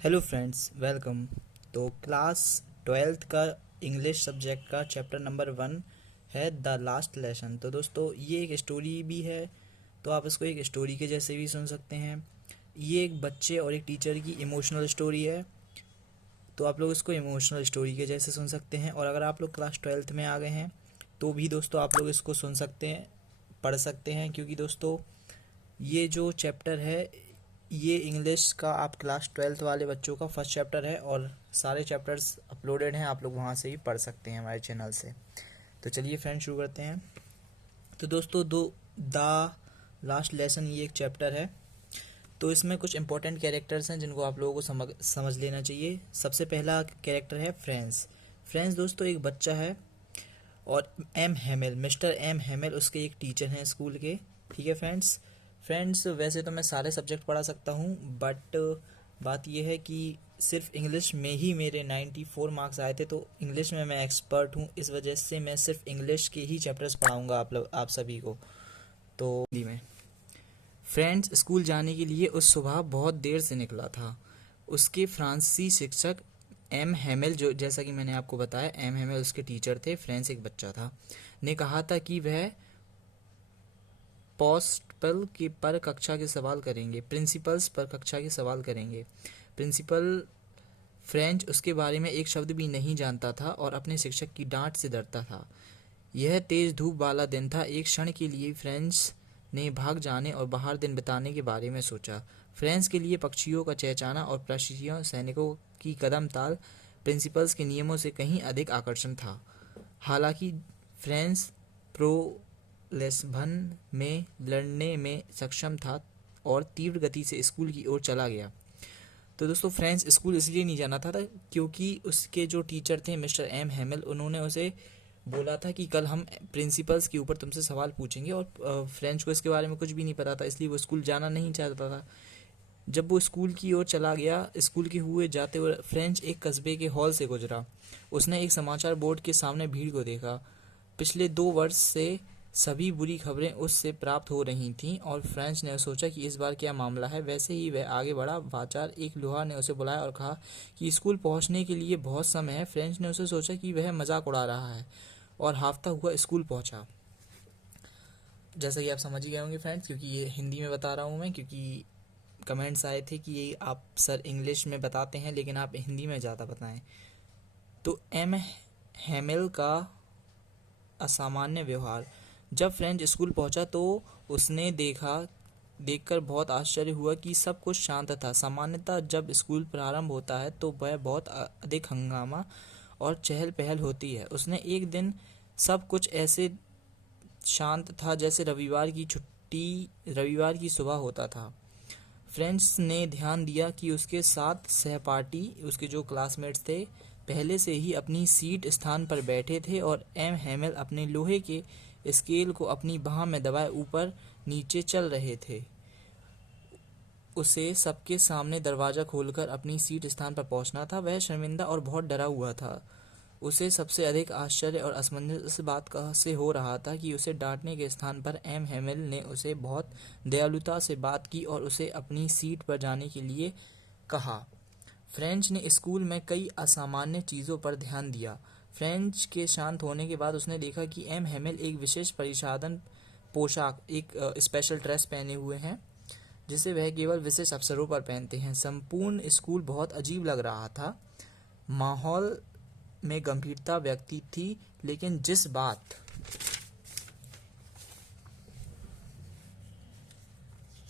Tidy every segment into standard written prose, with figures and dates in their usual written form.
Hello friends, welcome. तो class 12th का English subject का चैप्टर नंबर 1 है द लास्ट लेसन। तो दोस्तों, ये एक स्टोरी भी है, तो आप इसको एक स्टोरी के जैसे भी सुन सकते हैं। ये एक बच्चे और एक टीचर की इमोशनल स्टोरी है, तो आप लोग इसको इमोशनल स्टोरी के जैसे सुन सकते हैं। और अगर आप लोग क्लास 12th में आ गए हैं तो भी दोस्तों आप लोग इसको सुन सकते हैं, पढ़ सकते हैं, क्योंकि दोस्तों ये जो चैप्टर है ये इंग्लिश का आप क्लास 12th वाले बच्चों का फर्स्ट चैप्टर है और सारे चैप्टर्स अपलोडेड हैं, आप लोग वहाँ से भी पढ़ सकते हैं हमारे चैनल से। तो चलिए फ्रेंड्स, शुरू करते हैं। तो दोस्तों, द लास्ट लेसन ये एक चैप्टर है, तो इसमें कुछ इंपॉर्टेंट कैरेक्टर्स हैं जिनको आप लोगों को समझ लेना चाहिए। सबसे पहला कैरेक्टर है फ्रेंड्स। फ्रेंड्स दोस्तों एक बच्चा है और M Hamel, mister M Hamel उसके एक टीचर हैं स्कूल के। ठीक है फ्रेंड्स। फ्रेंड्स वैसे तो मैं सारे सब्जेक्ट पढ़ा सकता हूँ, बट बात यह है कि सिर्फ इंग्लिश में ही मेरे 94 मार्क्स आए थे, तो इंग्लिश में मैं एक्सपर्ट हूँ। इस वजह से मैं सिर्फ इंग्लिश के ही चैप्टर्स पढ़ाऊँगा आप सभी को। तो हिंदी में फ्रेंड्स स्कूल जाने के लिए उस सुबह बहुत देर से निकला था। उसके फ्रांसीसी शिक्षक एम हेमिल, जो जैसा कि मैंने आपको बताया एम हेमिल उसके टीचर थे, फ्रेंड्स एक बच्चा था, ने कहा था कि वह प्रिंसिपल्स पर कक्षा के सवाल करेंगे। प्रिंसिपल फ्रेंच उसके बारे में एक शब्द भी नहीं जानता था और अपने शिक्षक की डांट से डरता था। यह तेज धूप वाला दिन था। एक क्षण के लिए फ्रेंच ने भाग जाने और बाहर दिन बिताने के बारे में सोचा। फ्रेंच के लिए पक्षियों का चहचहाना और प्रशिक्षु सैनिकों की कदम ताल प्रिंसिपल्स के नियमों से कहीं अधिक आकर्षण था। हालांकि फ्रेंच प्रो लिस्बन में लड़ने में सक्षम था और तीव्र गति से स्कूल की ओर चला गया। तो दोस्तों फ्रेंच स्कूल इसलिए नहीं जाना था क्योंकि उसके जो टीचर थे मिस्टर एम हेमिल, उन्होंने उसे बोला था कि कल हम प्रिंसिपल्स के ऊपर तुमसे सवाल पूछेंगे, और फ्रेंच को इसके बारे में कुछ भी नहीं पता था, इसलिए वो स्कूल जाना नहीं चाहता था। जब वो स्कूल की ओर चला गया, स्कूल के हुए जाते हुए फ्रेंच एक कस्बे के हॉल से गुजरा। उसने एक समाचार बोर्ड के सामने भीड़ को देखा। पिछले 2 वर्ष से सभी बुरी खबरें उससे प्राप्त हो रही थीं और फ्रेंच ने सोचा कि इस बार क्या मामला है। वैसे ही वह आगे बढ़ा। वाचार एक लोहार ने उसे बुलाया और कहा कि स्कूल पहुंचने के लिए बहुत समय है। फ्रेंच ने उसे सोचा कि वह मजाक उड़ा रहा है और हाफता हुआ स्कूल पहुंचा। जैसा कि आप समझ ही गए होंगे फ्रेंड्स, क्योंकि ये हिंदी में बता रहा हूँ मैं, क्योंकि कमेंट्स आए थे कि ये आप सर इंग्लिश में बताते हैं लेकिन आप हिंदी में ज़्यादा बताएं। तो एम हेमिल का असामान्य व्यवहार। जब फ्रेंच स्कूल पहुंचा तो उसने देखकर बहुत आश्चर्य हुआ कि सब कुछ शांत था। सामान्यतः जब स्कूल प्रारंभ होता है तो वह बहुत अधिक हंगामा और चहल पहल होती है। उसने एक दिन सब कुछ ऐसे शांत था जैसे रविवार की सुबह होता था। फ्रेंच ने ध्यान दिया कि उसके साथ सहपाठी, उसके जो क्लासमेट्स थे, पहले से ही अपनी सीट स्थान पर बैठे थे और एम हेमिल अपने लोहे के स्केल को अपनी बाह में दबाए ऊपर नीचे चल रहे थे। उसे सबके सामने दरवाजा खोलकर अपनी सीट स्थान पर पहुंचना था। वह शर्मिंदा और बहुत डरा हुआ था। उसे सबसे अधिक आश्चर्य और असमंजस इस बात का से हो रहा था कि उसे डांटने के स्थान पर एम हेमिल ने उसे बहुत दयालुता से बात की और उसे अपनी सीट पर जाने के लिए कहा। फ्रेंच ने स्कूल में कई असामान्य चीज़ों पर ध्यान दिया। फ्रेंच के शांत होने के बाद उसने देखा कि एम हेमिल एक विशेष परिधान पोशाक, एक स्पेशल ड्रेस पहने हुए हैं जिसे वह केवल विशेष अवसरों पर पहनते हैं। संपूर्ण स्कूल बहुत अजीब लग रहा था। माहौल में गंभीरता व्यक्ति थी, लेकिन जिस बात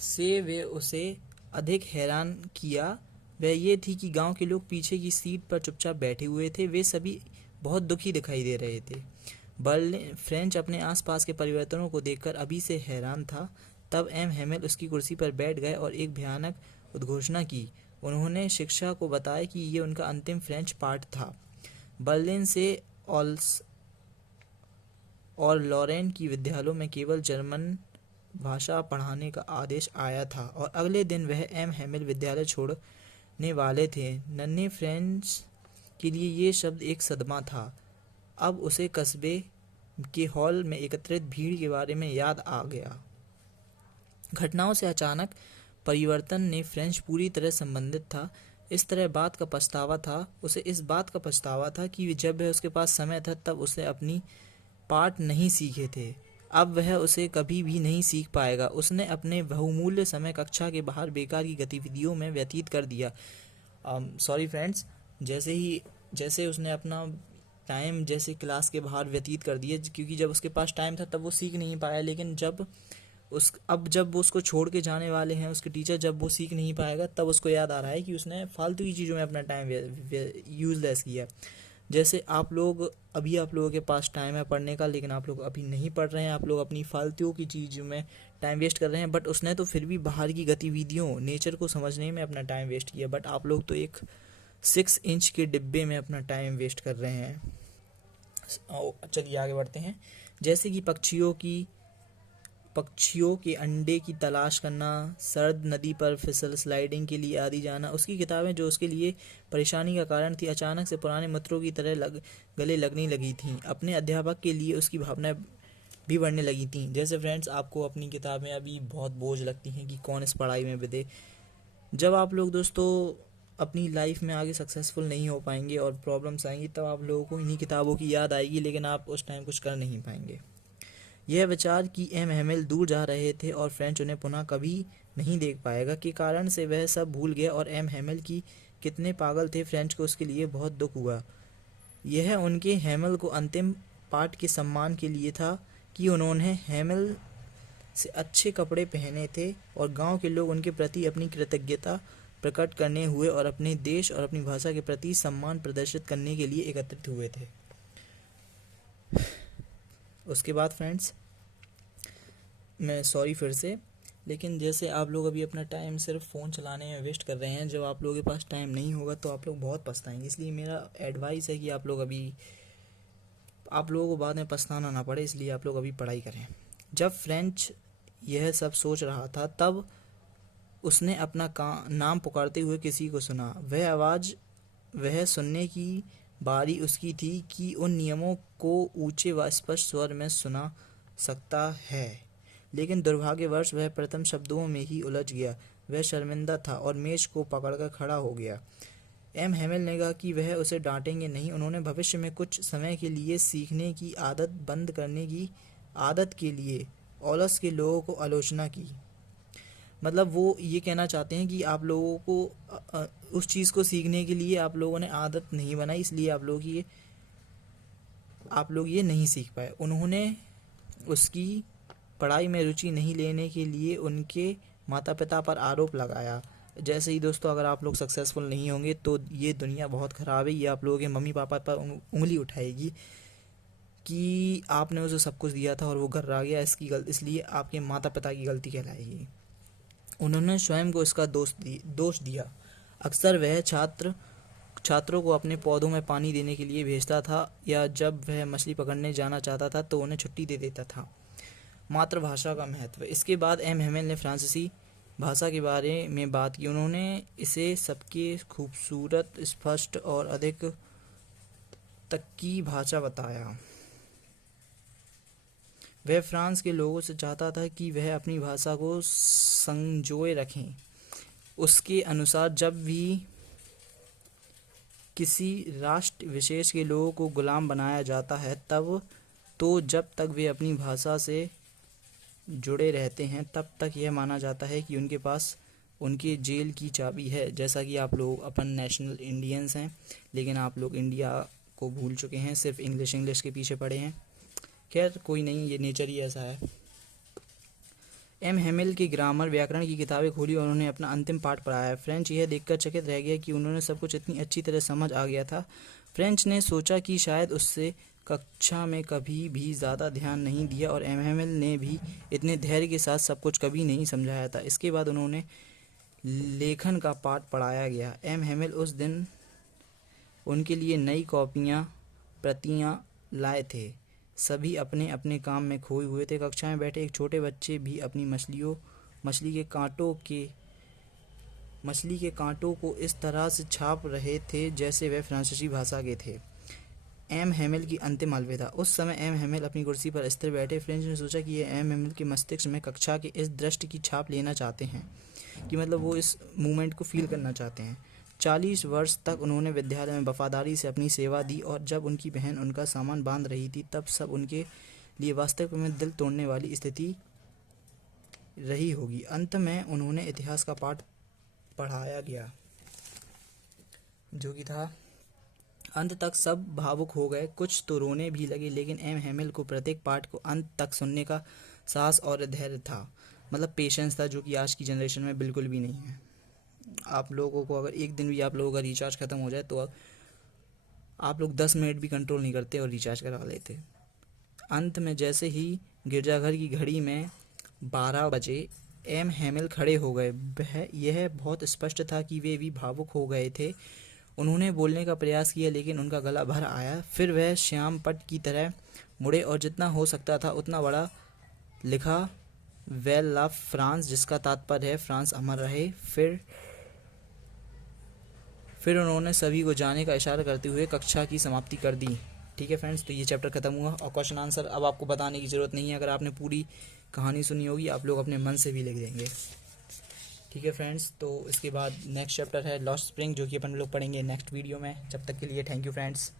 से वे उसे अधिक हैरान किया वह ये थी कि गांव के लोग पीछे की सीट पर चुपचाप बैठे हुए थे। वे सभी बहुत दुखी दिखाई दे रहे थे। बर्लिन फ्रेंच अपने आसपास के परिवर्तनों को देखकर अभी से हैरान था। तब एम हेमिल उसकी कुर्सी पर बैठ गए और एक भयानक उद्घोषणा की। उन्होंने शिक्षा को बताया कि ये उनका अंतिम फ्रेंच पाठ था। बर्लिन से ऑल्स और लॉरेन की विद्यालयों में केवल जर्मन भाषा पढ़ाने का आदेश आया था और अगले दिन वह एम हेमिल विद्यालय छोड़ने वाले थे। नन्हे फ्रेंच के लिए ये शब्द एक सदमा था। अब उसे कस्बे के हॉल में एकत्रित भीड़ के बारे में याद आ गया। घटनाओं से अचानक परिवर्तन ने फ्रेंच पूरी तरह संबंधित था। इस तरह बात का पछतावा था उसे इस बात का पछतावा था कि जब वह उसके पास समय था तब उसने अपनी पाठ नहीं सीखे थे। अब वह उसे कभी भी नहीं सीख पाएगा। उसने अपने बहुमूल्य समय कक्षा के बाहर बेकार की गतिविधियों में व्यतीत कर दिया। सॉरी फ्रेंड्स, जैसे उसने अपना टाइम जैसे क्लास के बाहर व्यतीत कर दिया, क्योंकि जब उसके पास टाइम था तब वो सीख नहीं पाया, लेकिन जब वो उसको छोड़ के जाने वाले हैं उसके टीचर, जब वो सीख नहीं पाएगा तब उसको याद आ रहा है कि उसने फालतू की चीज़ों में अपना टाइम यूज़लेस किया। जैसे आप लोगों के पास टाइम है पढ़ने का, लेकिन आप लोग अभी नहीं पढ़ रहे हैं, आप लोग अपनी फालतू की चीज़ों में टाइम वेस्ट कर रहे हैं। बट उसने तो फिर भी बाहर की गतिविधियों, नेचर को समझने में अपना टाइम वेस्ट किया। बट आप लोग तो एक 6 इंच के डिब्बे में अपना टाइम वेस्ट कर रहे हैं। चलिए आगे बढ़ते हैं। जैसे कि पक्षियों के अंडे की तलाश करना, सर्द नदी पर फिसल स्लाइडिंग के लिए आदि जाना। उसकी किताबें जो उसके लिए परेशानी का कारण थी, अचानक से पुराने मित्रों की तरह गले लगने लगी थीं। अपने अध्यापक के लिए उसकी भावनाएं भी बढ़ने लगी थीं। जैसे फ्रेंड्स, आपको अपनी किताबें अभी बहुत बोझ लगती हैं कि कौन इस पढ़ाई में विदे। जब आप लोग दोस्तों अपनी लाइफ में आगे सक्सेसफुल नहीं हो पाएंगे और प्रॉब्लम्स आएंगी, तब आप लोगों को इन्हीं किताबों की याद आएगी, लेकिन आप उस टाइम कुछ कर नहीं पाएंगे। यह विचार कि एम हेमिल दूर जा रहे थे और फ्रेंच उन्हें पुनः कभी नहीं देख पाएगा के कारण से वह सब भूल गया, और एम हेमिल की कितने पागल थे फ्रेंच को उसके लिए बहुत दुख हुआ। यह उनके हेमिल को अंतिम पाठ के सम्मान के लिए था कि उन्होंने हेमिल से अच्छे कपड़े पहने थे और गांव के लोग उनके प्रति अपनी कृतज्ञता प्रकट करने हुए और अपने देश और अपनी भाषा के प्रति सम्मान प्रदर्शित करने के लिए एकत्रित हुए थे। उसके बाद फ्रेंड्स, मैं सॉरी फिर से, लेकिन जैसे आप लोग अभी अपना टाइम सिर्फ फ़ोन चलाने में वेस्ट कर रहे हैं, जब आप लोगों के पास टाइम नहीं होगा तो आप लोग बहुत पछताएंगे। इसलिए मेरा एडवाइस है कि आप लोगों को बाद में पछताना ना पड़े, इसलिए आप लोग अभी पढ़ाई करें। जब फ्रेंच यह सब सोच रहा था तब उसने अपना नाम पुकारते हुए किसी को सुना। वह सुनने की बारी उसकी थी कि उन नियमों को ऊंचे व स्पष्ट स्वर में सुना सकता है, लेकिन दुर्भाग्यवश वह प्रथम शब्दों में ही उलझ गया। वह शर्मिंदा था और मेज को पकड़कर खड़ा हो गया। एम हेमिल ने कहा कि वह उसे डांटेंगे नहीं। उन्होंने भविष्य में कुछ समय के लिए सीखने की आदत बंद करने की आदत के लिए ओलस के लोगों को आलोचना की। मतलब वो ये कहना चाहते हैं कि आप लोगों को उस चीज़ को सीखने के लिए आप लोगों ने आदत नहीं बनाई, इसलिए आप लोग ये नहीं सीख पाए। उन्होंने उसकी पढ़ाई में रुचि नहीं लेने के लिए उनके माता पिता पर आरोप लगाया। जैसे ही दोस्तों, अगर आप लोग सक्सेसफुल नहीं होंगे तो ये दुनिया बहुत ख़राब है, ये आप लोगों के मम्मी पापा पर उंगली उठाएगी कि आपने उसे सब कुछ दिया था और वो घर आ गया, इसलिए आपके माता पिता की गलती कहलाएगी। उन्होंने स्वयं को इसका दोष दिया। अक्सर वह छात्रों को अपने पौधों में पानी देने के लिए भेजता था, या जब वह मछली पकड़ने जाना चाहता था तो उन्हें छुट्टी दे देता था। मातृभाषा का महत्व। इसके बाद एम हेमिल ने फ्रांसीसी भाषा के बारे में बात की। उन्होंने इसे सबके खूबसूरत, स्पष्ट और अधिक तक की भाषा बताया। वह फ्रांस के लोगों से चाहता था कि वह अपनी भाषा को संजोए रखें। उसके अनुसार जब भी किसी राष्ट्र विशेष के लोगों को गुलाम बनाया जाता है जब तक वे अपनी भाषा से जुड़े रहते हैं तब तक यह माना जाता है कि उनके पास उनके जेल की चाबी है। जैसा कि आप लोग अपन नेशनल इंडियंस हैं, लेकिन आप लोग इंडिया को भूल चुके हैं, सिर्फ इंग्लिश के पीछे पड़े हैं। खैर कोई नहीं, ये नेचर ही ऐसा है। एम हेमिल की ग्रामर व्याकरण की किताबें खोली और उन्होंने अपना अंतिम पाठ पढ़ाया। फ्रेंच यह देखकर चकित रह गया कि उन्होंने सब कुछ इतनी अच्छी तरह समझ आ गया था। फ्रेंच ने सोचा कि शायद उससे कक्षा में कभी भी ज़्यादा ध्यान नहीं दिया, और एम हेमिल ने भी इतने धैर्य के साथ सब कुछ कभी नहीं समझाया था। इसके बाद उन्होंने लेखन का पाठ पढ़ाया गया। एम हेमिल उस दिन उनके लिए नई प्रतियां लाए थे। सभी अपने अपने काम में खोए हुए थे। कक्षा में बैठे एक छोटे बच्चे भी अपनी मछली के कांटों को इस तरह से छाप रहे थे जैसे वह फ्रांसीसी भाषा के थे। एम हेमिल की अंतिम अलविदा। उस समय एम हेमिल अपनी कुर्सी पर स्थिर बैठे। फ्रेंच ने सोचा कि यह एम हेमिल के मस्तिष्क में कक्षा के इस दृश्य की छाप लेना चाहते हैं, कि मतलब वो इस मूवमेंट को फील करना चाहते हैं। 40 वर्ष तक उन्होंने विद्यालय में वफादारी से अपनी सेवा दी और जब उनकी बहन उनका सामान बांध रही थी तब सब उनके लिए वास्तव में दिल तोड़ने वाली स्थिति रही होगी। अंत में उन्होंने इतिहास का पाठ पढ़ाया गया जो कि था। अंत तक सब भावुक हो गए, कुछ तो रोने भी लगे, लेकिन एम हैमिल को प्रत्येक पाठ को अंत तक सुनने का साहस और धैर्य था, मतलब पेशेंस था, जो कि आज की जनरेशन में बिल्कुल भी नहीं है। आप लोगों को अगर एक दिन भी आप लोगों का रिचार्ज ख़त्म हो जाए तो आप लोग 10 मिनट भी कंट्रोल नहीं करते और रिचार्ज करा लेते। अंत में जैसे ही गिरजाघर की घड़ी में 12 बजे एम हैमिल खड़े हो गए। यह बहुत स्पष्ट था कि वे भी भावुक हो गए थे। उन्होंने बोलने का प्रयास किया लेकिन उनका गला भर आया। फिर वह श्याम पट की तरह मुड़े और जितना हो सकता था उतना बड़ा लिखा, वेल लव फ्रांस, जिसका तात्पर्य है फ्रांस अमर रहे। फिर उन्होंने सभी को जाने का इशारा करते हुए कक्षा की समाप्ति कर दी। ठीक है फ्रेंड्स, तो ये चैप्टर खत्म हुआ और क्वेश्चन आंसर अब आपको बताने की ज़रूरत नहीं है। अगर आपने पूरी कहानी सुनी होगी आप लोग अपने मन से भी लिख देंगे। ठीक है फ्रेंड्स, तो इसके बाद नेक्स्ट चैप्टर है लॉस्ट स्प्रिंग, जो कि अपन लोग पढ़ेंगे नेक्स्ट वीडियो में। जब तक के लिए थैंक यू फ्रेंड्स।